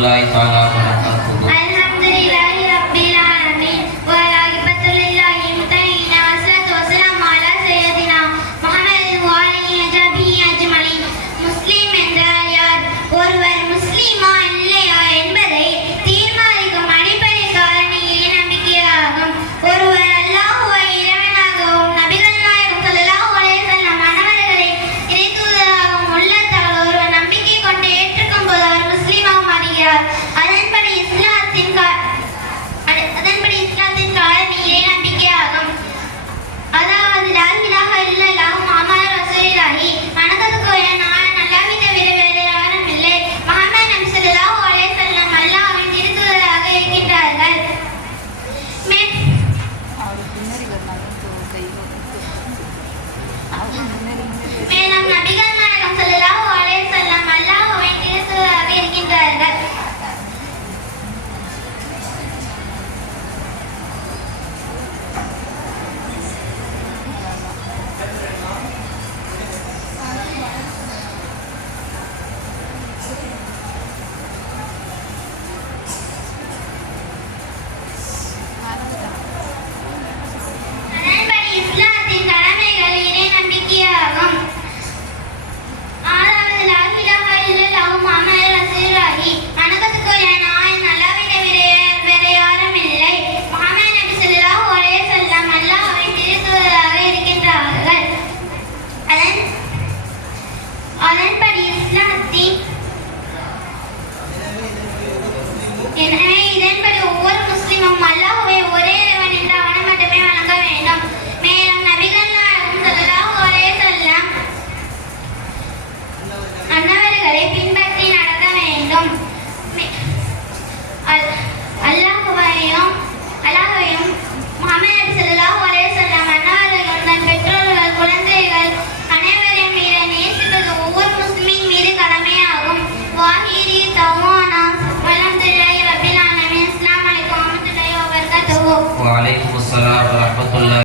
warahmatullahi taala wabarakatuh. Alhamdulillahi rabbil alamin wa alaqibatulillahi mutaqina wassalatu wassalamu ala sayyidina Muhammadin wa alihi ajmain ajmain. முஸ்லிம் என்றால் யார்? ஒருவர் முஸ்லிமா இல்லையா என்பதை தீர்மானிக்கும் அடிப்படை காரணி நம்பிக்கையாகும். ஒருவர் அல்லாஹ்வை இறைவனாகவும் நபிகள் நாயகம் ஸல்லல்லாஹு அலைஹி வஸல்லம் அன்னவர்களை இறைத்தூதராகவும் உள்ளத்தால் ஒருவர் நம்பிக்கை கொண்டு ஏற்றுக்கும் போது அவர் முஸ்லிமாக மாறுகிறார். அதன்படி இஸ்லாத்தின் காரணி இறை நம்பிக்கையாகும். அதாவது லா இலாஹா இல்லல்லாஹு முஹம்மது ரசூலுல்லாஹி வணக்கத்துக்கு அல்லாஹ்வை தவிர வேறு யாரும் இல்லை. முஹம்மது நபி ஸல்லல்லாஹு அலைஹி வஸல்லம் அல்லாஹ்வின் திருத்தூதராக இருக்கின்றார்கள். மேலும் நபிகள் நாயகம் ஸல்லல்லாஹு அலைஹி வஸல்லம் அல்லாஹ்வின் திருத்தூதராக இருக்கின்றார்கள். அதன்படி இஸ்லாத்தின் கடமைகள் இறை நம்பிக்கையாகும். ஆறாவது லா இலாஹா இல்லல்லாஹு முஹம்மது ரசூலுல்லாஹி வணக்கத்துக்குரிய நாயன் அல்லாஹ்வை தவிர வேறு யாரும் இல்லை. முஹம்மது நபி ஸல்லல்லாஹு அலைஹி வஸல்லம் அல்லாஹ்வின் திருத்தூதராக இருக்கின்றார்கள். அதன்படி இஸ்லாத்தின் எனவே இதன்படி ஒவ்வொரு முஸ்லிமும் அல்லாஹ்வை ஒரே இறைவன் என்ற அவனை மட்டுமே வணங்க வேண்டும். மேலும் நபிகள் நாயகம் ஸல்லல்லாஹு அலைஹி வஸல்லம் அன்னவர்களை பின்பற்றி நடக்க வேண்டும். அல்லாஹ்வையும் முஹம்மது நபி ஸல்லல்லாஹு அலைஹி வஸல்லம் அன்னவர்களும் தன் பெற்றோர்கள் குழந்தைகள் அனைவரையும் நேசிப்பது ஒவ்வொரு முஸ்லிமின் மீது கடமையாகும். வாஹிரி தவானா வல்ஹம்துலில்லாஹி ரப்பில் ஆலமீன். அஸ்ஸலாமு அலைக்கும் வரஹ்மத்துல்லாஹி வபரகாத்துஹு. Waalaikumsalam warahmatullahi